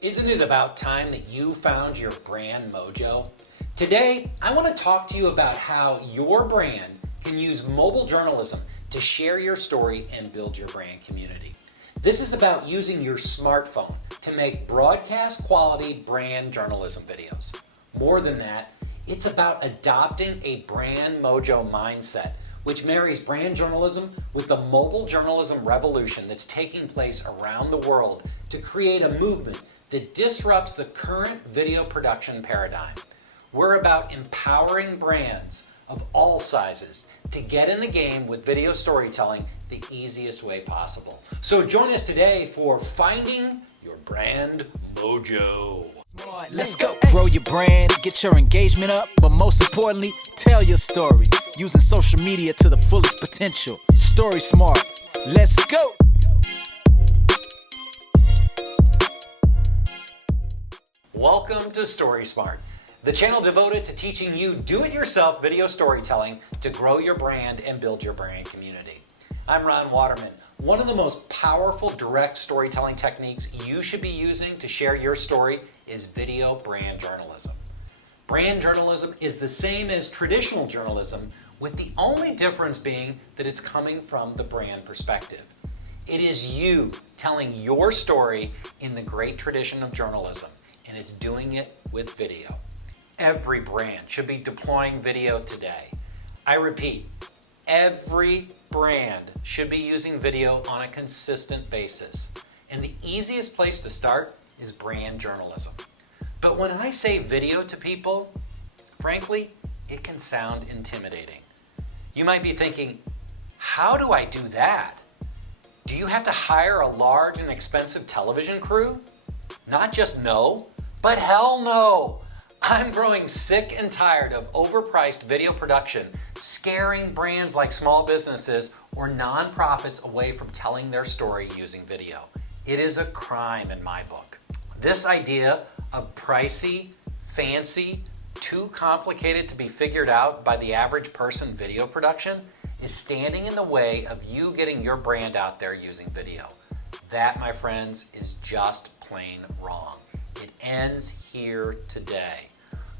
Isn't it about time that you found your brand mojo? Today, I want to talk to you about how your brand can use mobile journalism to share your story and build your brand community. This is about using your smartphone to make broadcast quality brand journalism videos. More than that, it's about adopting a brand mojo mindset, which marries brand journalism with the mobile journalism revolution that's taking place around the world to create a movement that disrupts the current video production paradigm. We're about empowering brands of all sizes to get in the game with video storytelling the easiest way possible. So join us today for Finding Your Brand Mojo. Let's go. Grow your brand, get your engagement up, but most importantly, tell your story using social media to the fullest potential. StorySMART. Let's go. Welcome to StorySMART, the channel devoted to teaching you do-it-yourself video storytelling to grow your brand and build your brand community. I'm Ron Waterman. One of the most powerful direct storytelling techniques you should be using to share your story is video brand journalism. Brand journalism is the same as traditional journalism, with the only difference being that it's coming from the brand perspective. It is you telling your story in the great tradition of journalism, and it's doing it with video. Every brand should be deploying video today. I repeat, every brand should be using video on a consistent basis. And the easiest place to start is brand journalism. But when I say video to people, frankly, it can sound intimidating. You might be thinking, how do I do that? Do you have to hire a large and expensive television crew? Not just no, but hell no. I'm growing sick and tired of overpriced video production scaring brands like small businesses or nonprofits away from telling their story using video. It is a crime in my book. This idea of pricey, fancy, too complicated to be figured out by the average person video production is standing in the way of you getting your brand out there using video. That, my friends, is just plain wrong. It ends here today.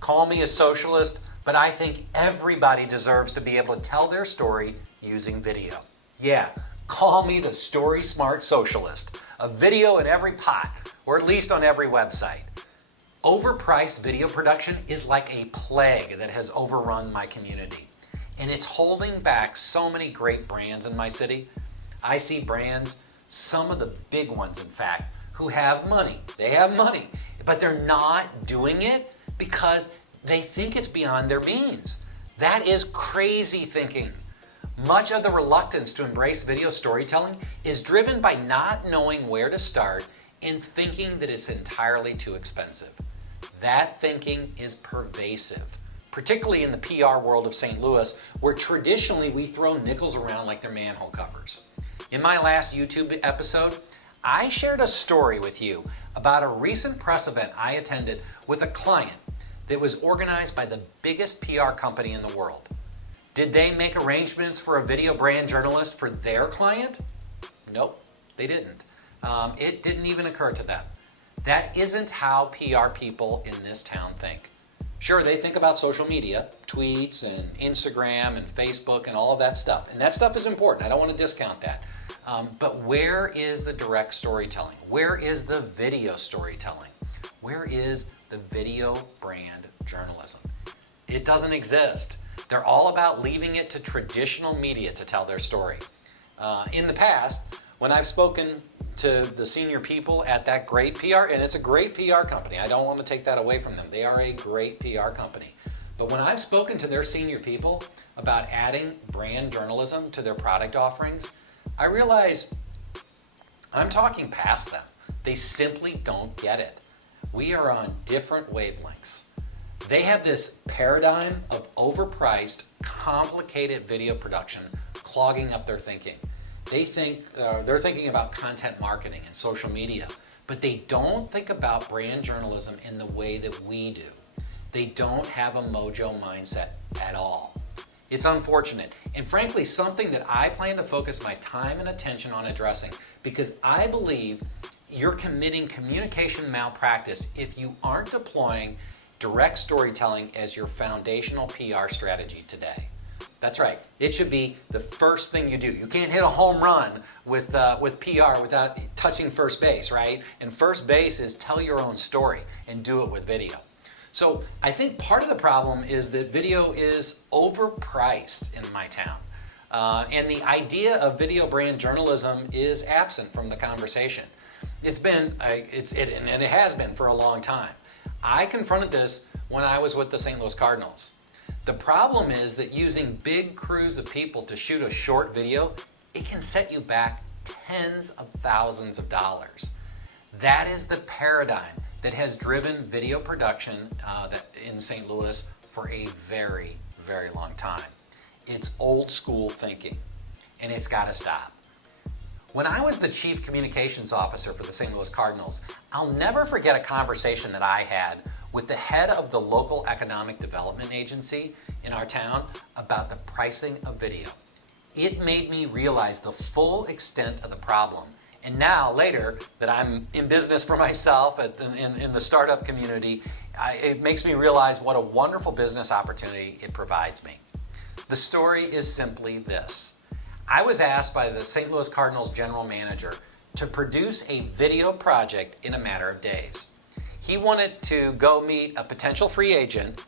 Call me a socialist, but I think everybody deserves to be able to tell their story using video. Yeah, call me the StorySMART socialist. A video in every pot, or at least on every website. Overpriced video production is like a plague that has overrun my community. And it's holding back so many great brands in my city. I see brands, some of the big ones in fact, who have money. They have money, but they're not doing it because they think it's beyond their means. That is crazy thinking. Much of the reluctance to embrace video storytelling is driven by not knowing where to start and thinking that it's entirely too expensive. That thinking is pervasive, particularly in the PR world of St. Louis, where traditionally we throw nickels around like they're manhole covers. In my last YouTube episode, I shared a story with you about a recent press event I attended with a client that was organized by the biggest PR company in the world. Did they make arrangements for a video brand journalist for their client? Nope, they didn't. It didn't even occur to them. That isn't how PR people in this town think. Sure, they think about social media, tweets and Instagram and Facebook and all of that stuff. And that stuff is important. I don't want to discount that. But where is the direct storytelling? Where is the video storytelling? Where is the video brand journalism? It doesn't exist. They're all about leaving it to traditional media to tell their story. In the past, when I've spoken to the senior people at that great PR, and it's a great PR company, I don't want to take that away from them. They are a great PR company. But when I've spoken to their senior people about adding brand journalism to their product offerings, I realize I'm talking past them. They simply don't get it. We are on different wavelengths. They have this paradigm of overpriced, complicated video production clogging up their thinking. They're thinking about content marketing and social media, but they don't think about brand journalism in the way that we do. They don't have a mojo mindset at all. It's unfortunate, and frankly, something that I plan to focus my time and attention on addressing, because I believe you're committing communication malpractice if you aren't deploying direct storytelling as your foundational PR strategy today. That's right. It should be the first thing you do. You can't hit a home run with PR without touching first base, right? And first base is tell your own story and do it with video. So I think part of the problem is that video is overpriced in my town. And the idea of video brand journalism is absent from the conversation. It has been for a long time. I confronted this when I was with the St. Louis Cardinals. The problem is that using big crews of people to shoot a short video, it can set you back tens of thousands of dollars. That is the paradigm that has driven video production in St. Louis for a very, very long time. It's old school thinking, and it's got to stop. When I was the Chief Communications Officer for the St. Louis Cardinals, I'll never forget a conversation that I had with the head of the local economic development agency in our town about the pricing of video. It made me realize the full extent of the problem. And now, later, that I'm in business for myself in the startup community, it makes me realize what a wonderful business opportunity it provides me. The story is simply this. I was asked by the St. Louis Cardinals general manager to produce a video project in a matter of days. He wanted to go meet a potential free agent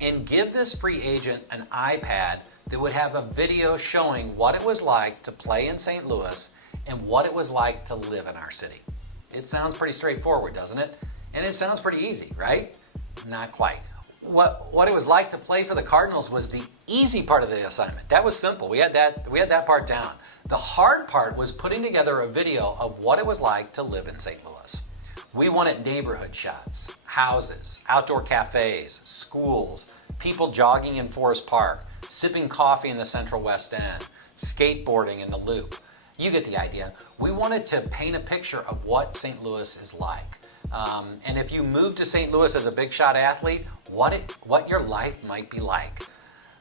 and give this free agent an iPad that would have a video showing what it was like to play in St. Louis and what it was like to live in our city. It sounds pretty straightforward, doesn't it? And it sounds pretty easy, right? Not quite. What it was like to play for the Cardinals was the easy part of the assignment. That was simple. We had that part down. The hard part was putting together a video of what it was like to live in St. Louis. We wanted neighborhood shots, houses, outdoor cafes, schools, people jogging in Forest Park, sipping coffee in the Central West End, skateboarding in the Loop. You get the idea. We wanted to paint a picture of what St. Louis is like. And if you move to St. Louis as a big shot athlete, what your life might be like.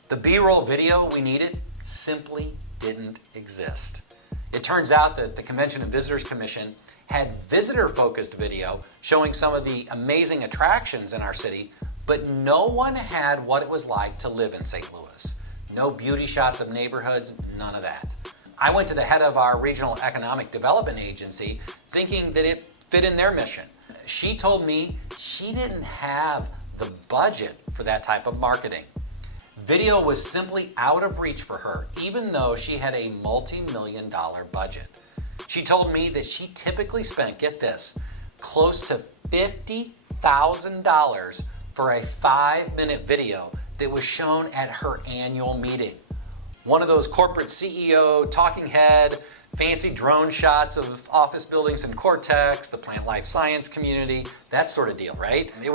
The B-roll video we needed simply didn't exist. It turns out that the Convention and Visitors Commission had visitor-focused video showing some of the amazing attractions in our city, but no one had what it was like to live in St. Louis. No beauty shots of neighborhoods, none of that. I went to the head of our regional economic development agency thinking that it fit in their mission. She told me she didn't have the budget for that type of marketing. Video was simply out of reach for her, even though she had a multi-million-dollar budget. She told me that she typically spent, get this, close to $50,000 for a 5-minute video that was shown at her annual meeting. One of those corporate CEO, talking head, fancy drone shots of office buildings in Cortex, the plant life science community, that sort of deal, right? I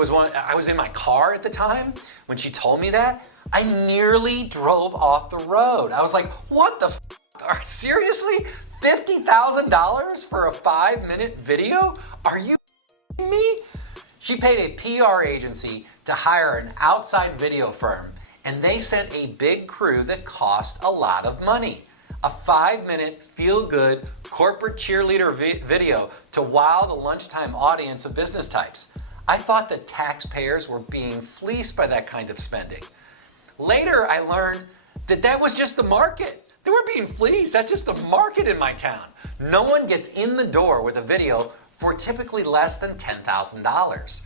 was in my car at the time when she told me that. I nearly drove off the road. I was like, what the f***? Seriously? $50,000 for a 5-minute video? Are you f***ing me? She paid a PR agency to hire an outside video firm, and they sent a big crew that cost a lot of money. A 5-minute feel-good corporate cheerleader video to wow the lunchtime audience of business types. I thought that taxpayers were being fleeced by that kind of spending. Later, I learned that that was just the market. They weren't being fleeced. That's just the market in my town. No one gets in the door with a video for typically less than $10,000.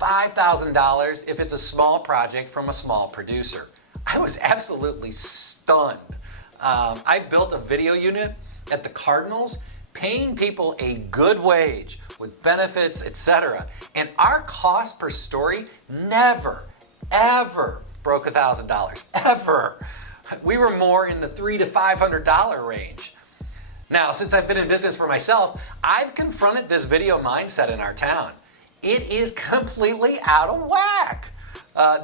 $5,000 if it's a small project from a small producer. I was absolutely stunned. I built a video unit at the Cardinals, paying people a good wage with benefits, etc. And our cost per story never, ever broke $1,000, ever. We were more in the $300 to $500 range. Now, since I've been in business for myself, I've confronted this video mindset in our town. It is completely out of whack.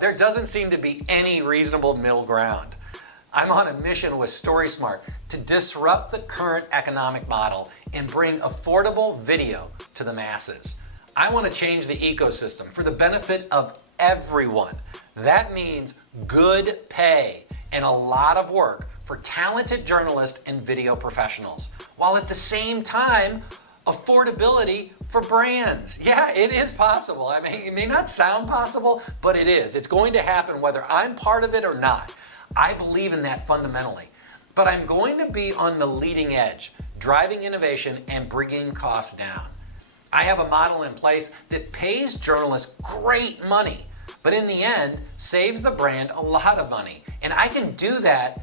There doesn't seem to be any reasonable middle ground. I'm on a mission with StorySMART to disrupt the current economic model and bring affordable video to the masses. I want to change the ecosystem for the benefit of everyone. That means good pay and a lot of work for talented journalists and video professionals, while at the same time, affordability for brands. Yeah, it is possible. I mean, it may not sound possible, but it is. It's going to happen whether I'm part of it or not. I believe in that fundamentally. But I'm going to be on the leading edge, driving innovation and bringing costs down. I have a model in place that pays journalists great money, but in the end, saves the brand a lot of money. And I can do that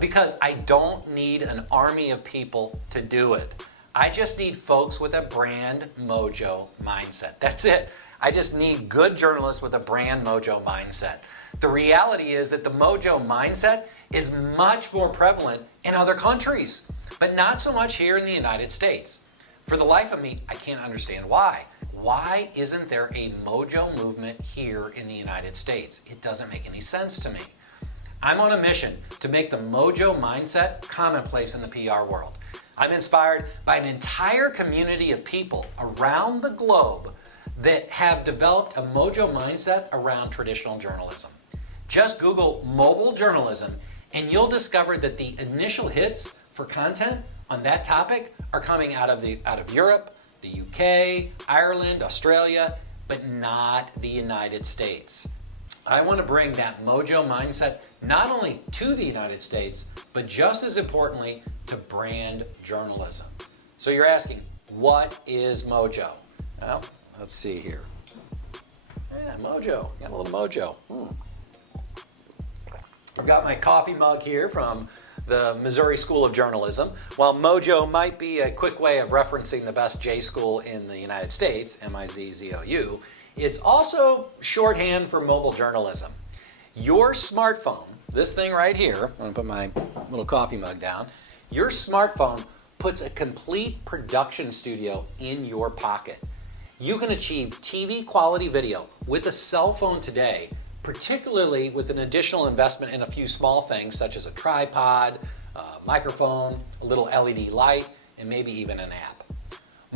because I don't need an army of people to do it. I just need folks with a brand mojo mindset. That's it. I just need good journalists with a brand mojo mindset. The reality is that the mojo mindset is much more prevalent in other countries, but not so much here in the United States. For the life of me, I can't understand why. Why isn't there a mojo movement here in the United States? It doesn't make any sense to me. I'm on a mission to make the mojo mindset commonplace in the PR world. I'm inspired by an entire community of people around the globe that have developed a mojo mindset around traditional journalism. Just Google mobile journalism and you'll discover that the initial hits for content on that topic are coming out of Europe, the UK, Ireland, Australia, but not the United States. I want to bring that mojo mindset not only to the United States, but just as importantly to brand journalism. So you're asking, what is mojo? Well, let's see here. Yeah, mojo, got a little mojo. I've got my coffee mug here from the Missouri School of Journalism. While mojo might be a quick way of referencing the best J school in the United States, M-I-Z-Z-O-U, it's also shorthand for mobile journalism. Your smartphone, this thing right here, I'm going to put my little coffee mug down, your smartphone puts a complete production studio in your pocket. You can achieve TV quality video with a cell phone today, particularly with an additional investment in a few small things such as a tripod, a microphone, a little LED light, and maybe even an app.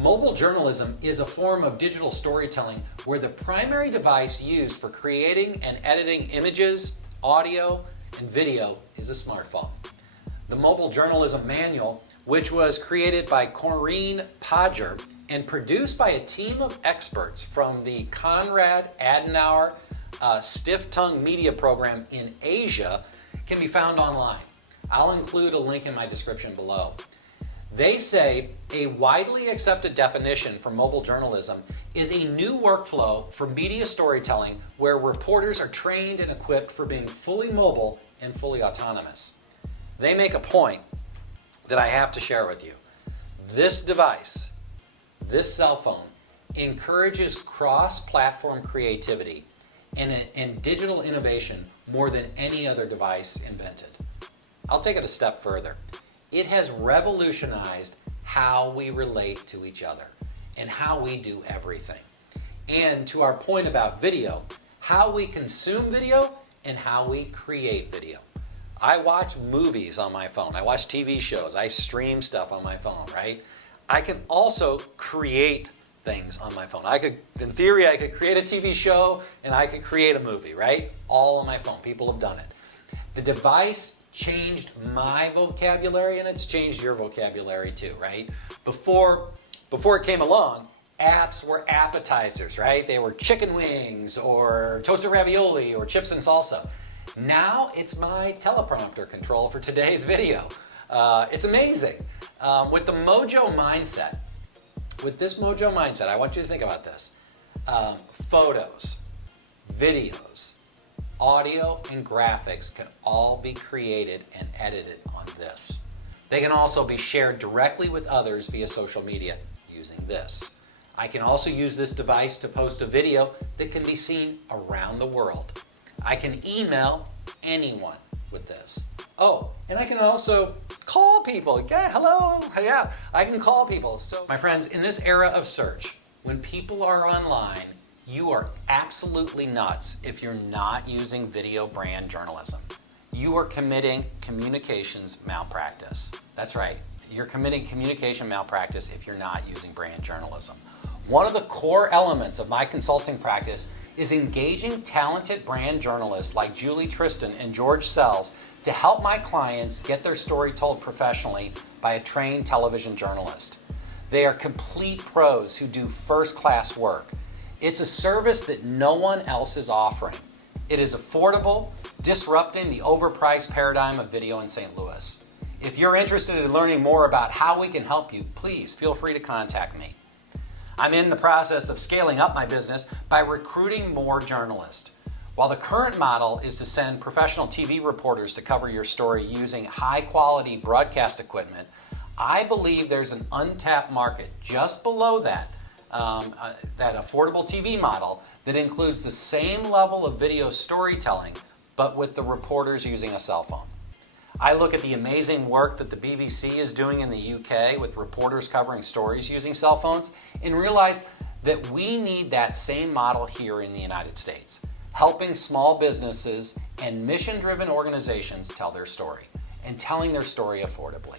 Mobile journalism is a form of digital storytelling where the primary device used for creating and editing images, audio, and video is a smartphone. The Mobile Journalism Manual, which was created by Corinne Podger and produced by a team of experts from the Konrad Adenauer Stiff Tongue Media Program in Asia, can be found online. I'll include a link in my description below. They say a widely accepted definition for mobile journalism is a new workflow for media storytelling where reporters are trained and equipped for being fully mobile and fully autonomous. They make a point that I have to share with you. This device, this cell phone, encourages cross-platform creativity and digital innovation more than any other device invented. I'll take it a step further. It has revolutionized how we relate to each other and how we do everything. And to our point about video, how we consume video and how we create video. I watch movies on my phone. I watch TV shows. I stream stuff on my phone, right? I can also create things on my phone. In theory, I could create a TV show and I could create a movie, right? All on my phone. People have done it. The device changed my vocabulary and it's changed your vocabulary too, right? Before it came along, apps were appetizers, right? They were chicken wings or toasted ravioli or chips and salsa. Now it's my teleprompter control for today's video. It's amazing. With the mojo mindset, I want you to think about this. Photos, videos, audio, and graphics can all be created and edited on this. They can also be shared directly with others via social media using this. I can also use this device to post a video that can be seen around the world. I can email anyone with this. Oh, and I can also call people. Yeah, hello. Yeah, I can call people. So, my friends, in this era of search, when people are online, you are absolutely nuts if you're not using video brand journalism. You are committing communications malpractice. That's right. You're committing communication malpractice if you're not using brand journalism. One of the core elements of my consulting practice is engaging talented brand journalists like Julie Tristan and George Sells to help my clients get their story told professionally by a trained television journalist. They are complete pros who do first-class work. It's a service that no one else is offering. It is affordable, disrupting the overpriced paradigm of video in St. Louis. If you're interested in learning more about how we can help you, please feel free to contact me. I'm in the process of scaling up my business by recruiting more journalists. While the current model is to send professional TV reporters to cover your story using high-quality broadcast equipment, I believe there's an untapped market just below that affordable TV model that includes the same level of video storytelling, but with the reporters using a cell phone. I look at the amazing work that the BBC is doing in the UK with reporters covering stories using cell phones and realize that we need that same model here in the United States, helping small businesses and mission-driven organizations tell their story and telling their story affordably.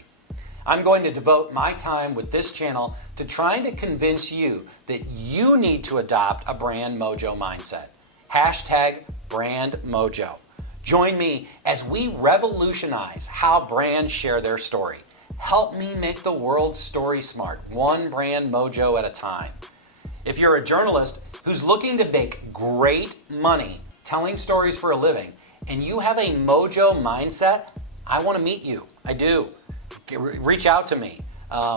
I'm going to devote my time with this channel to trying to convince you that you need to adopt a brand mojo mindset. Hashtag brand mojo. Join me as we revolutionize how brands share their story. Help me make the world's story smart, one brand mojo at a time. If you're a journalist who's looking to make great money telling stories for a living and you have a mojo mindset, I want to meet you. I do. Reach out to me.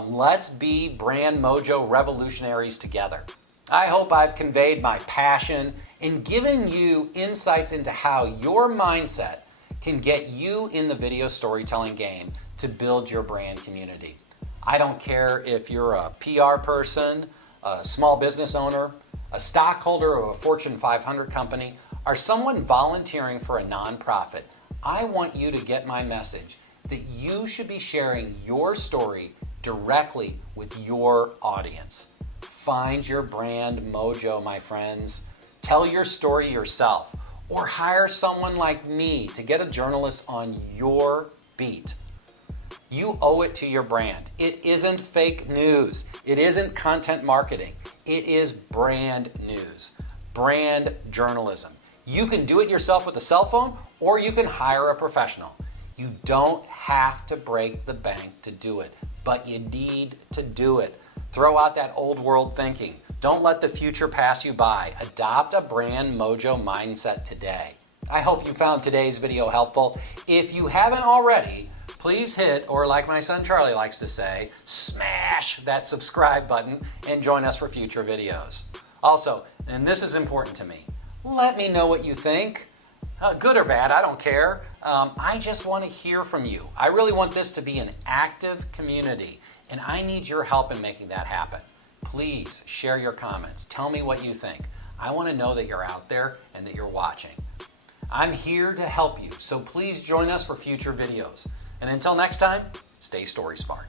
Let's be brand mojo revolutionaries together. I hope I've conveyed my passion in giving you insights into how your mindset can get you in the video storytelling game to build your brand community. I don't care if you're a PR person, a small business owner, a stockholder of a Fortune 500 company, or someone volunteering for a nonprofit. I want you to get my message that you should be sharing your story directly with your audience. Find your brand mojo, my friends. Tell your story yourself, or hire someone like me to get a journalist on your beat. You owe it to your brand. It isn't fake news. It isn't content marketing. It is brand news, brand journalism. You can do it yourself with a cell phone, or you can hire a professional. You don't have to break the bank to do it, but you need to do it. Throw out that old world thinking. Don't let the future pass you by. Adopt a brand mojo mindset today. I hope you found today's video helpful. If you haven't already, please hit, or like my son Charlie likes to say, smash that subscribe button and join us for future videos. Also, and this is important to me, let me know what you think. Good or bad, I don't care. I just want to hear from you. I really want this to be an active community, and I need your help in making that happen. Please share your comments. Tell me what you think. I want to know that you're out there and that you're watching. I'm here to help you, so please join us for future videos. And until next time, stay story smart.